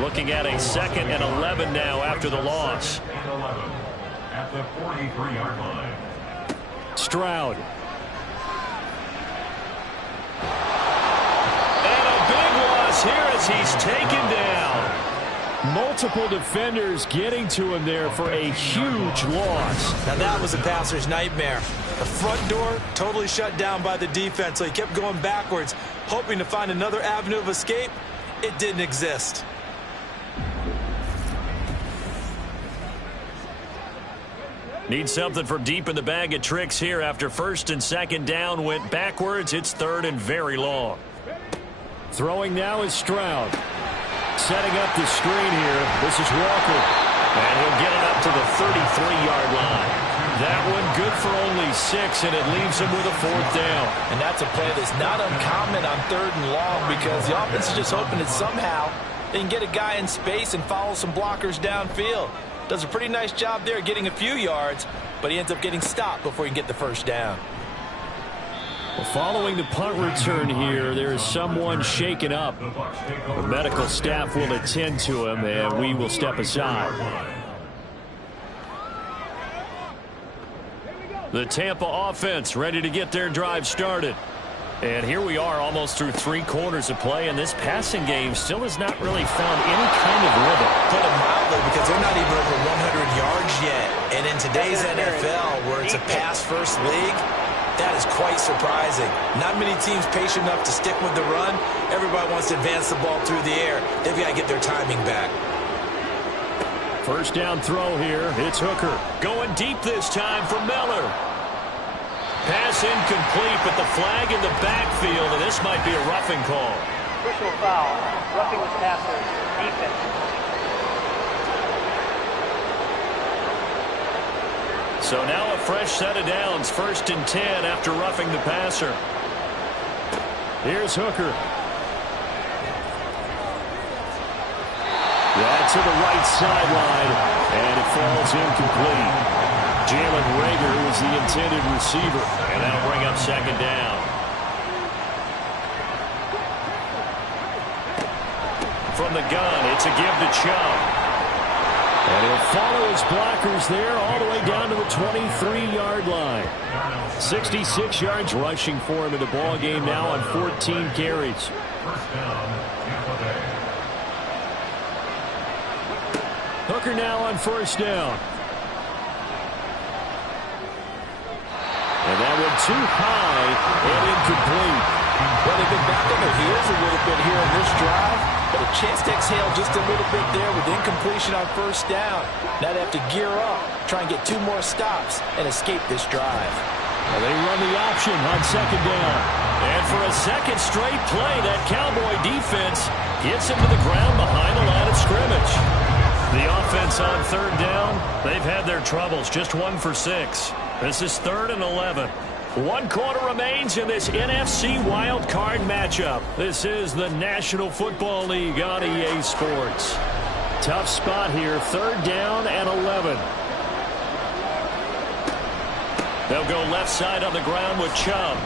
Looking at a 2nd and 11 now after the loss. At the 43-yard line. Stroud. And a big loss here as he's taken down. Multiple defenders getting to him there for a huge loss. Now that was a passer's nightmare. The front door totally shut down by the defense, so he kept going backwards, hoping to find another avenue of escape. It didn't exist. Need something from deep in the bag of tricks here after 1st and 2nd down went backwards. It's 3rd and very long. Throwing now is Stroud. Setting up the screen here. This is Walker. And he'll get it up to the 33-yard line. That one good for only 6, and it leaves him with a 4th down. And that's a play that's not uncommon on 3rd and long because the offense is just hoping that somehow they can get a guy in space and follow some blockers downfield. Does a pretty nice job there getting a few yards, but he ends up getting stopped before he can get the 1st down. Well, following the punt return here, there is someone shaken up. The medical staff will attend to him, and we will step aside. The Tampa offense ready to get their drive started. And here we are almost through 3 quarters of play, and this passing game still has not really found any kind of rhythm. Put it mildly, because they're not even over 100 yards yet. And in today's NFL, where it's a pass-first league, that is quite surprising. Not many teams patient enough to stick with the run. Everybody wants to advance the ball through the air. They've got to get their timing back. 1st down throw here. It's Hooker. Going deep this time for Miller. Pass incomplete, but the flag in the backfield, and this might be a roughing call. Personal foul, roughing the passer, defense. So now a fresh set of downs, 1st and 10 after roughing the passer. Here's Hooker. That's to the right sideline, and it falls incomplete. Jalen Reagor was the intended receiver. And that'll bring up 2nd down. From the gun, it's a give to Chubb. And he'll follow his blockers there all the way down to the 23-yard line. 66 yards rushing for him in the ball game now on 14 carries. Hooker now on 1st down. And that one too high and incomplete. Well, they've been back on their heels a little bit here in this drive, but a chance to exhale just a little bit there with incompletion on 1st down. Now they have to gear up, try and get 2 more stops, and escape this drive. Well, they run the option on 2nd down. And for a 2nd straight play, that Cowboy defense gets him to the ground behind the line of scrimmage. The offense on 3rd down, they've had their troubles, just 1 for 6. This is 3rd and 11. 1 quarter remains in this NFC wild card matchup. This is the National Football League on EA Sports. Tough spot here, 3rd down and 11. They'll go left side on the ground with Chubb.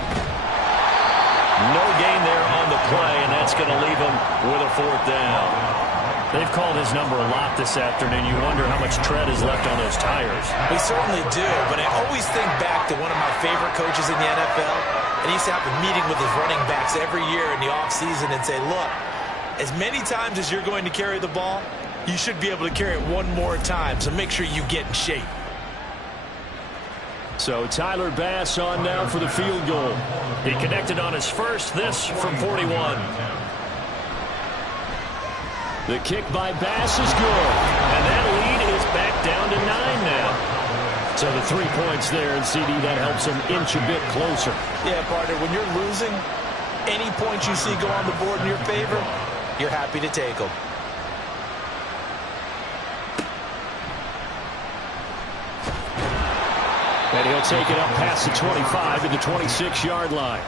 No gain there on the play, and that's going to leave them with a 4th down. They've called his number a lot this afternoon. You wonder how much tread is left on those tires. We certainly do, but I always think back to one of my favorite coaches in the NFL, and he used to have a meeting with his running backs every year in the offseason and say, look, as many times as you're going to carry the ball, you should be able to carry it 1 more time, so make sure you get in shape. So Tyler Bass on now for the field goal. He connected on his first, this from 41. The kick by Bass is good. And that lead is back down to 9 now. So the 3 points there, and CD, that helps him inch a bit closer. Yeah, partner, when you're losing, any points you see go on the board in your favor, you're happy to take them. And he'll take it up past the 25 to the 26-yard line.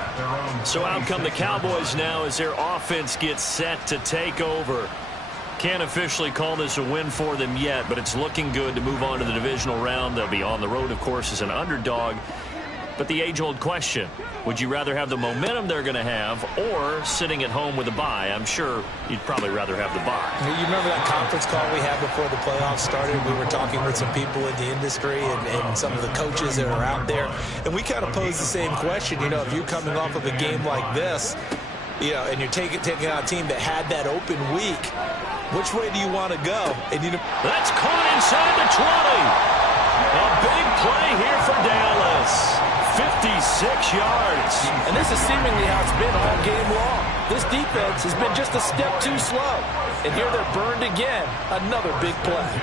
So out come the Cowboys now as their offense gets set to take over. Can't officially call this a win for them yet, but it's looking good to move on to the divisional round. They'll be on the road, of course, as an underdog. But the age-old question, would you rather have the momentum they're going to have or sitting at home with a bye? I'm sure you'd probably rather have the bye. You remember that conference call we had before the playoffs started? We were talking with some people in the industry and some of the coaches that are out there. And we kind of posed the same question. You know, if you're coming off of a game like this, you know, and you're taking out a team that had that open week, which way do you want to go? And you know, that's caught inside the 20. A big play here for Dallas. 56 yards. And this is seemingly how it's been all game long. This defense has been just a step too slow. And here they're burned again. Another big play.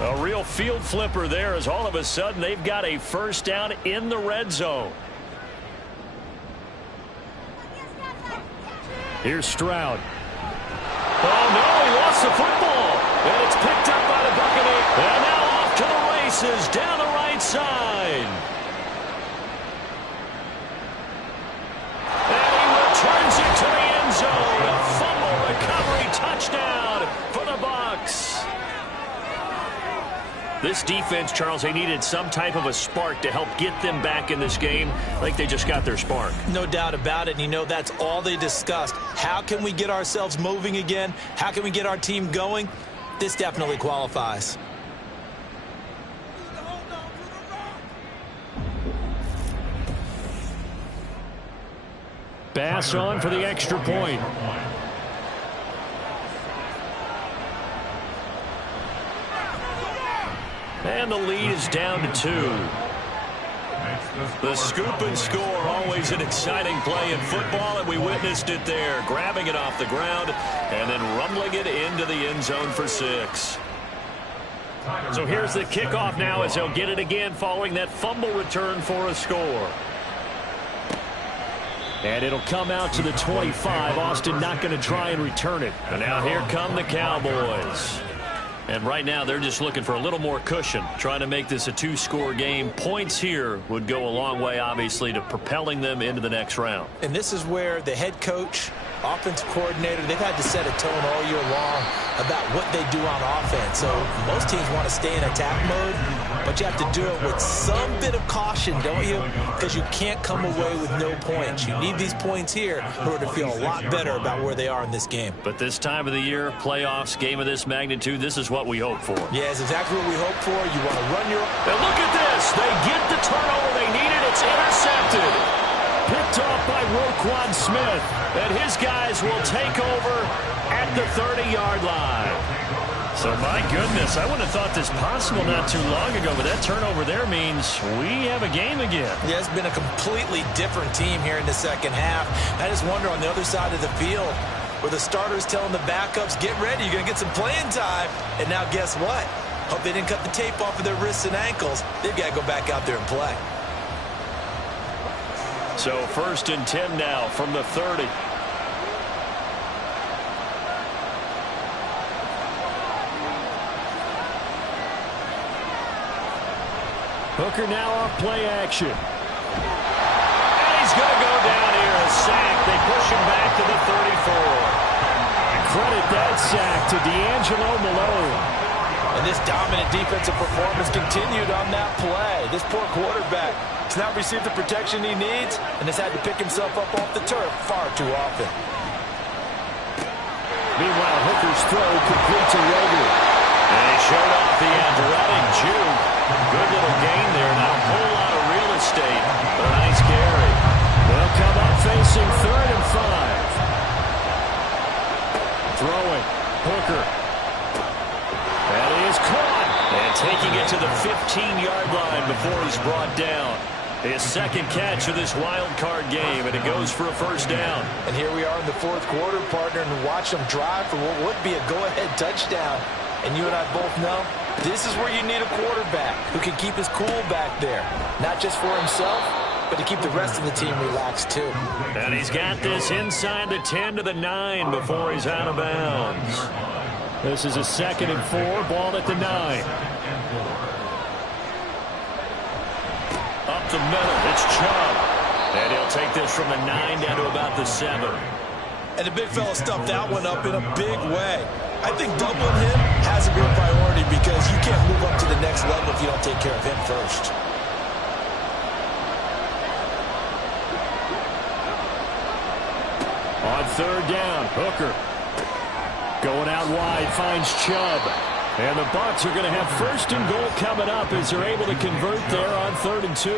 A real field flipper there as all of a sudden they've got a first down in the red zone. Here's Stroud. Oh, no, he lost the football. And it's picked up by the Buccaneers. And now off to the races down the right side. And he returns it to the end zone. A fumble recovery touchdown for the Bucs. This defense, Charles, they needed some type of a spark to help get them back in this game. I think they just got their spark. No doubt about it. And you know, that's all they discussed. How can we get ourselves moving again? How can we get our team going? This definitely qualifies. Bass on for the extra point. And the lead is down to 2. The scoop and score, always an exciting play in football, and we witnessed it there, grabbing it off the ground and then rumbling it into the end zone for 6. So here's the kickoff now as they'll get it again following that fumble return for a score. And it'll come out to the 25. Austin not going to try and return it. And now here come the Cowboys. And right now they're just looking for a little more cushion, trying to make this a 2-score game. Points here would go a long way, obviously, to propelling them into the next round. And this is where the head coach, offensive coordinator, they've had to set a tone all year long about what they do on offense. So most teams want to stay in attack mode, but you have to do it with some bit of caution, don't you? Because you can't come away with no points. You need these points here in order to feel a lot better about where they are in this game. But this time of the year, playoffs, game of this magnitude, this is what we hope for. Yeah, it's exactly what we hope for. You want to run your... And look at this. They get the turnover they needed. It's intercepted. Picked off by Roquan Smith. And his guys will take over at the 30-yard line. So, my goodness, I wouldn't have thought this possible not too long ago, but that turnover there means we have a game again. Yeah, it's been a completely different team here in the second half. I just wonder on the other side of the field where the starters telling the backups, get ready, you're going to get some playing time. And now guess what? Hope they didn't cut the tape off of their wrists and ankles. They've got to go back out there and play. So 1st and 10 now from the 30. Hooker now off play action. And he's going to go down here, a sack. They push him back to the 34. Credit that sack to D'Angelo Malone. And this dominant defensive performance continued on that play. This poor quarterback has not received the protection he needs and has had to pick himself up off the turf far too often. Meanwhile, Hooker's throw complete to Rager. And he showed off the athletic juke. Good little gain there. Now a whole lot of real estate. But a nice carry. They'll come up facing 3rd and 5. Throwing. Hooker. That is caught. And taking it to the 15-yard line before he's brought down. His second catch of this wild card game, and it goes for a first down. And here we are in the 4th quarter, partner, and watch them drive for what would be a go-ahead touchdown. And you and I both know this is where you need a quarterback who can keep his cool back there, not just for himself, but to keep the rest of the team relaxed too. And he's got this inside the 10 to the 9 before he's out of bounds. This is a 2nd and 4, ball at the 9. Up the middle, it's Chubb. And he'll take this from the 9 down to about the 7. And the big fella stuffed that one up in a big way. I think doubling him has to be a priority because you can't move up to the next level if you don't take care of him first. On 3rd down, Hooker. Going out wide, finds Chubb. And the Bucs are going to have 1st and goal coming up as they're able to convert there on 3rd and 2.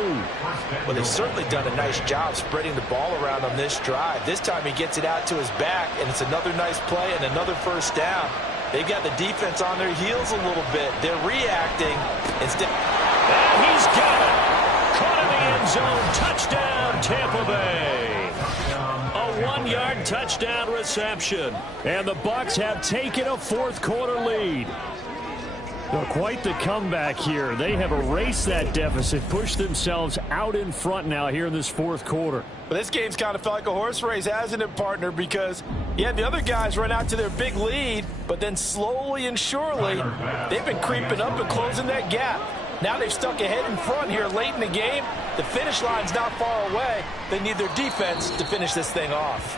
Well, they've certainly done a nice job spreading the ball around on this drive. This time he gets it out to his back, and it's another nice play and another 1st down. They've got the defense on their heels a little bit. They're reacting instead. And he's got it. Caught in the end zone. Touchdown, Tampa Bay. A 1-yard touchdown reception. And the Bucs have taken a 4th quarter lead. Well, quite the comeback here. They have erased that deficit, pushed themselves out in front now here in this 4th quarter. But this game's kind of felt like a horse race, hasn't it, partner? Because, yeah, the other guys run out to their big lead, but then slowly and surely, they've been creeping up and closing that gap. Now they've stuck ahead in front here late in the game. The finish line's not far away. They need their defense to finish this thing off.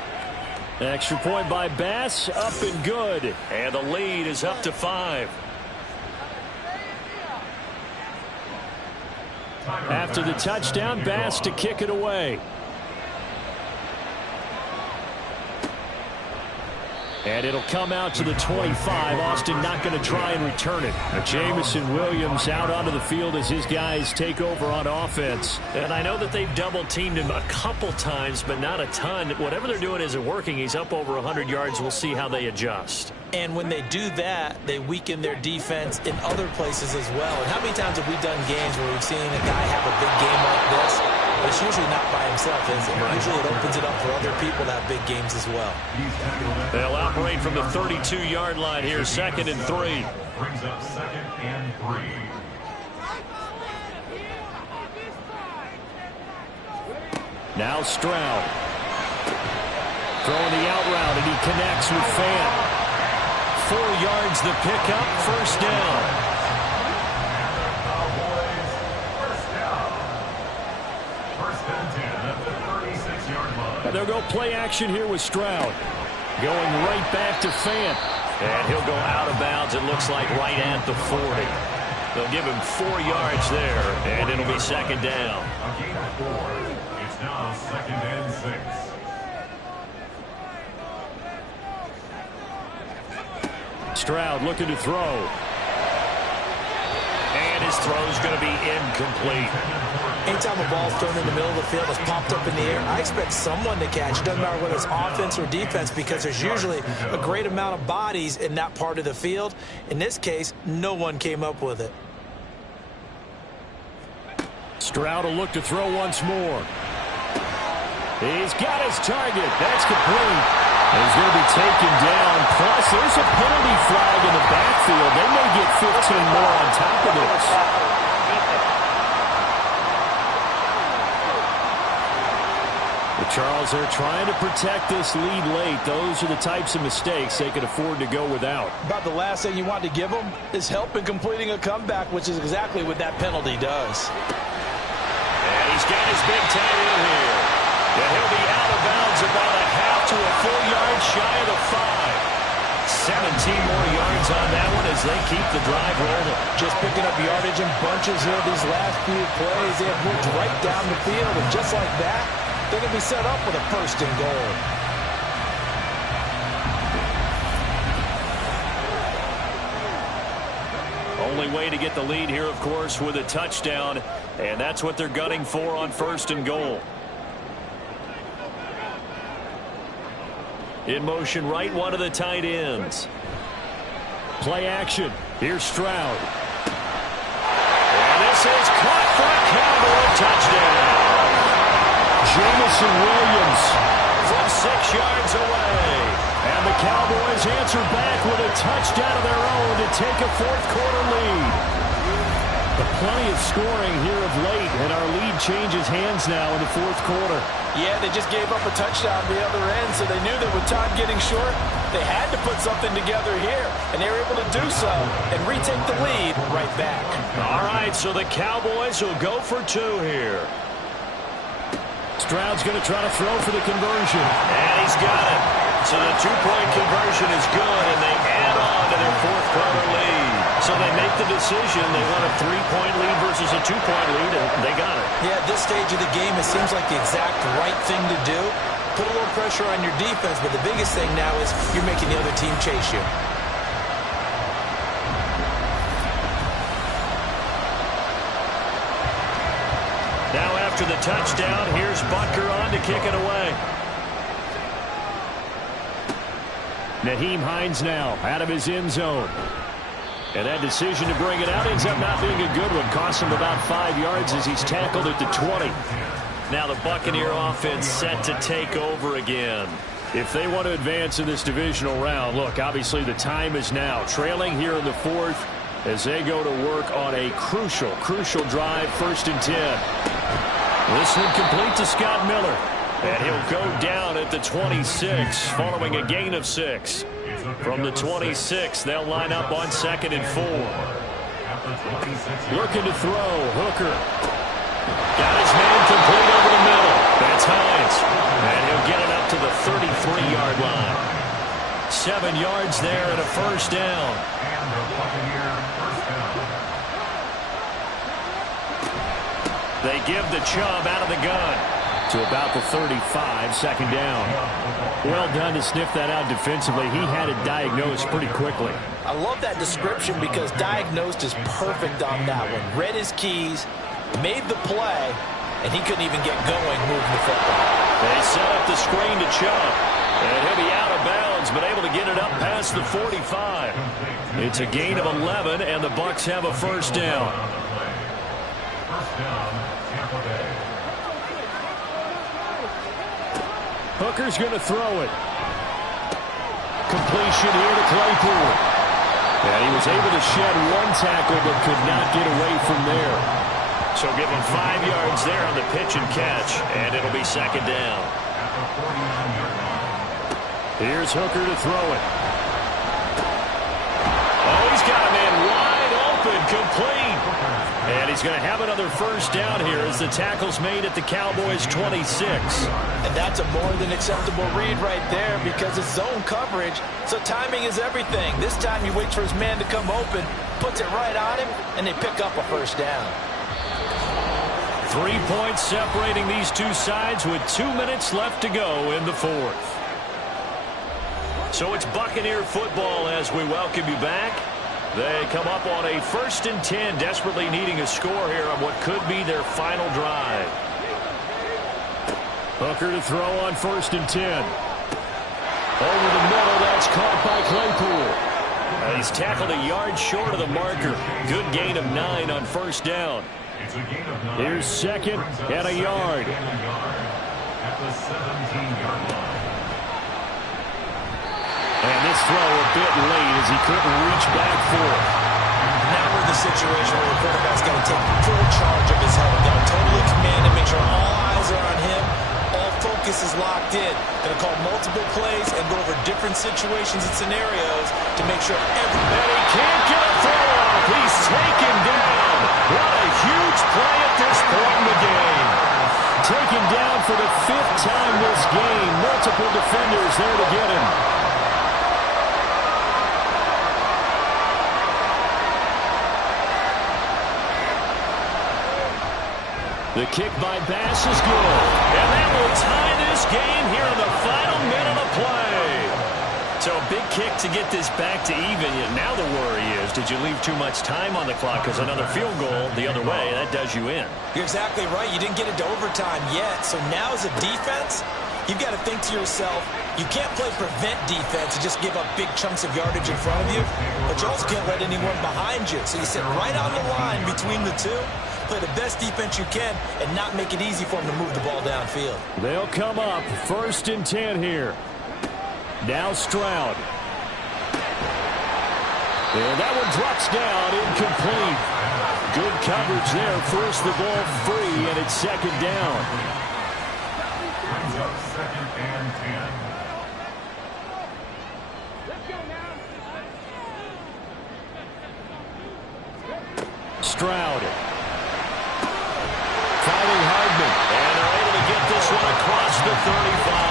Extra point by Bass, up and good. And the lead is up to 5. After the touchdown, Bass to kick it away. And it'll come out to the 25. Austin not going to try and return it. Jamison Williams out onto the field as his guys take over on offense. And I know that they've double-teamed him a couple times, but not a ton. Whatever they're doing isn't working. He's up over 100 yards. We'll see how they adjust. And when they do that, they weaken their defense in other places as well. And how many times have we done games where we've seen a guy have a big game like this? But it's usually not by himself, is it? Usually it opens it up for other people to have big games as well. They'll operate from the 32-yard line here, 2nd and 3. Brings up 2nd and 3. Now Stroud. Throwing the out route, and he connects with Fant. 4 yards the pickup, 1st down. And they'll go play action here with Stroud. Going right back to Fant. And he'll go out of bounds, it looks like, right at the 40. They'll give him 4 yards there, and it'll be 2nd down. A gain of 4. It's now 2nd and 6. Stroud looking to throw. And his throw's going to be incomplete. Anytime a ball's thrown in the middle of the field that's popped up in the air, I expect someone to catch. It doesn't matter whether it's offense or defense because there's usually a great amount of bodies in that part of the field. In this case, no one came up with it. Stroud will look to throw once more. He's got his target. That's complete. He's going to be taken down. Plus, there's a penalty flag in the backfield. They may get 15 more on top of this. Charles, they're trying to protect this lead late. Those are the types of mistakes they can afford to go without. About the last thing you want to give them is help in completing a comeback, which is exactly what that penalty does. And he's got his big tight end here. And he'll be out of bounds about a half to a full yard shy of the 5. 17 more yards on that one as they keep the drive rolling. Just picking up yardage in bunches here these last few plays. They have moved right down the field, and just like that, they're going to be set up with a 1st and goal. Only way to get the lead here, of course, with a touchdown, and that's what they're gunning for on 1st and goal. In motion right, one of the tight ends. Play action. Here's Stroud. And this is caught for a Cowboy touchdown. Jamison Williams from 6 yards away. And the Cowboys answer back with a touchdown of their own to take a 4th quarter lead. The plenty of scoring here of late, and our lead changes hands now in the fourth quarter. Yeah, they just gave up a touchdown the other end, so they knew that with time getting short, they had to put something together here, and they were able to do so and retake the lead right back. All right, so the Cowboys will go for 2 here. Stroud's going to try to throw for the conversion. And he's got it. So the 2-point conversion is good, and they add on to their fourth quarter lead. So they make the decision. They want a 3-point lead versus a 2-point lead, and they got it. Yeah, at this stage of the game, it seems like the exact right thing to do. Put a little pressure on your defense, but the biggest thing now is you're making the other team chase you. Now after the touchdown, here's Butker on to kick it away. Nyheim Hines now out of his end zone. And that decision to bring it out ends up not being a good one. Cost him about 5 yards as he's tackled at the 20. Now the Buccaneer offense set to take over again. If they want to advance in this divisional round, look, obviously the time is now. Trailing here in the fourth as they go to work on a crucial drive, 1st and 10. This one complete to Scott Miller. And he'll go down at the 26 following a gain of 6. From the 26, they'll line up on 2nd and 4. Looking to throw. Hooker. Got his man complete over the middle. That's Hines. And he'll get it up to the 33-yard line. 7 yards there and a 1st down. They give the Chubb out of the gun. To about the 35, 2nd down. Well done to sniff that out defensively. He had it diagnosed pretty quickly. I love that description because diagnosed is perfect on that one. Read his keys, made the play, and he couldn't even get going moving the football. They set up the screen to Chubb. And he'll be out of bounds, but able to get it up past the 45. It's a gain of 11, and the Bucs have a 1st down. Hooker's going to throw it. Completion here to Claypool. And he was able to shed 1 tackle but could not get away from there. So give him 5 yards there on the pitch and catch, and it'll be 2nd down. Here's Hooker to throw it. Oh, he's got a man wide open, complete. And he's going to have another 1st down here as the tackle's made at the Cowboys' 26. And that's a more than acceptable read right there because it's zone coverage, so timing is everything. This time he waits for his man to come open, puts it right on him, and they pick up a 1st down. 3 points separating these two sides with 2 minutes left to go in the fourth. So it's Buccaneer football as we welcome you back. They come up on a 1st and 10, desperately needing a score here on what could be their final drive. Hooker to throw on 1st and 10. Over the middle, that's caught by Claypool. He's tackled a yard short of the marker. Good gain of 9 on 1st down. Here's 2nd and a yard. And this throw a bit late as he couldn't reach back for it. Now we're in the situation where the quarterback's got to take full charge of his head. Got to totally command and make sure all eyes are on him. All focus is locked in. Going to call multiple plays and go over different situations and scenarios to make sure everybody can't get a throw off. He's taken down. What a huge play at this point in the game. Taken down for the 5th time this game. Multiple defenders there to get him. The kick by Bass is good. And that will tie this game here in the final minute of play. So a big kick to get this back to even. Now the worry is, did you leave too much time on the clock? Because another field goal the other way, that does you in. You're exactly right. You didn't get it to overtime yet. So now as a defense, you've got to think to yourself, you can't play prevent defense and just give up big chunks of yardage in front of you. But you also can't let anyone behind you. So you sit right on the line between the two. Play the best defense you can and not make it easy for them to move the ball downfield. They'll come up 1st and 10 here. Now Stroud. And that one drops down incomplete. Good coverage there. Forced the ball free, and it's second down. Brings up second and 10. Stroud. Finding Hardman. And they're able to get this one across the 35.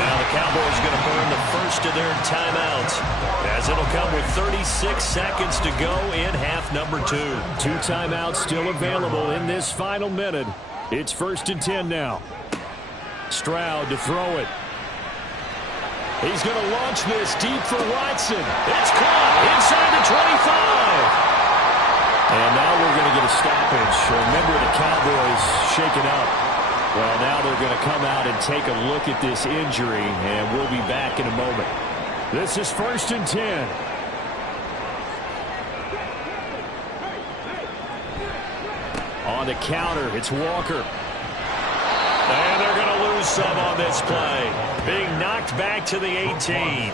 Now the Cowboys going to burn the first of their timeouts, as it'll come with 36 seconds to go in half number 2. 2 timeouts still available in this final minute. It's 1st and 10 now. Stroud to throw it. He's going to launch this deep for Watson. It's caught inside the 25. And now we're going to get a stoppage. Remember, the Cowboys shaken up. Well, now they're going to come out and take a look at this injury, and we'll be back in a moment. This is 1st and 10. On the counter, it's Walker. And they're going to lose some on this play. Being knocked back to the 18.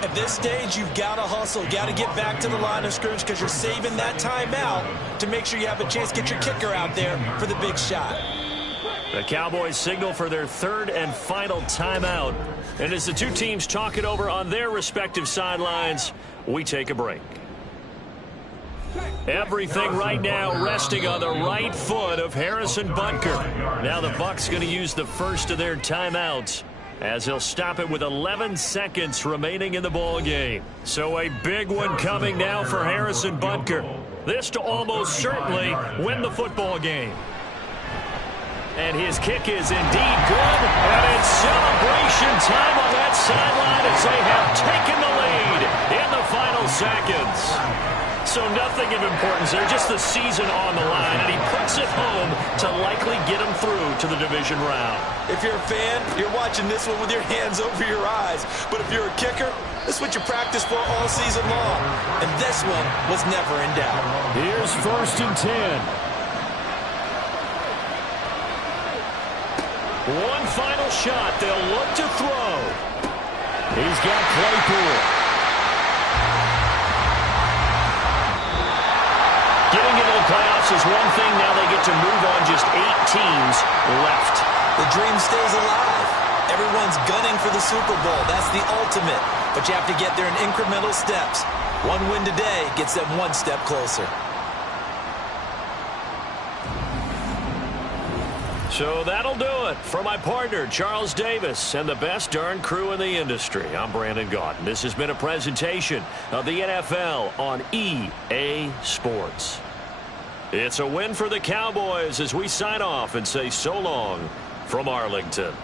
At this stage, you've got to hustle. Got to get back to the line of scrimmage because you're saving that timeout to make sure you have a chance to get your kicker out there for the big shot. The Cowboys signal for their 3rd and final timeout. And as the two teams talk it over on their respective sidelines, we take a break. Everything right now resting on the right foot of Harrison Butker. Now the Bucs going to use the first of their timeouts, as he'll stop it with 11 seconds remaining in the ball game. So a big one coming now for Harrison Butker. This to almost certainly win the football game. And his kick is indeed good. And it's celebration time on that sideline as they have taken the lead in the final seconds. So nothing of importance there, just the season on the line. And he puts it home to likely get him through to the division round. If you're a fan, you're watching this one with your hands over your eyes. But if you're a kicker, this is what you practice for all season long. And this one was never in doubt. Here's 1st and 10. One final shot. They'll look to throw. He's got Claypool. Getting into the playoffs is one thing. Now they get to move on. Just 8 teams left. The dream stays alive. Everyone's gunning for the Super Bowl. That's the ultimate. But you have to get there in incremental steps. One win today gets them one step closer. So that'll do it. For my partner, Charles Davis, and the best darn crew in the industry, I'm Brandon Gaudin. This has been a presentation of the NFL on EA Sports. It's a win for the Cowboys as we sign off and say so long from Arlington.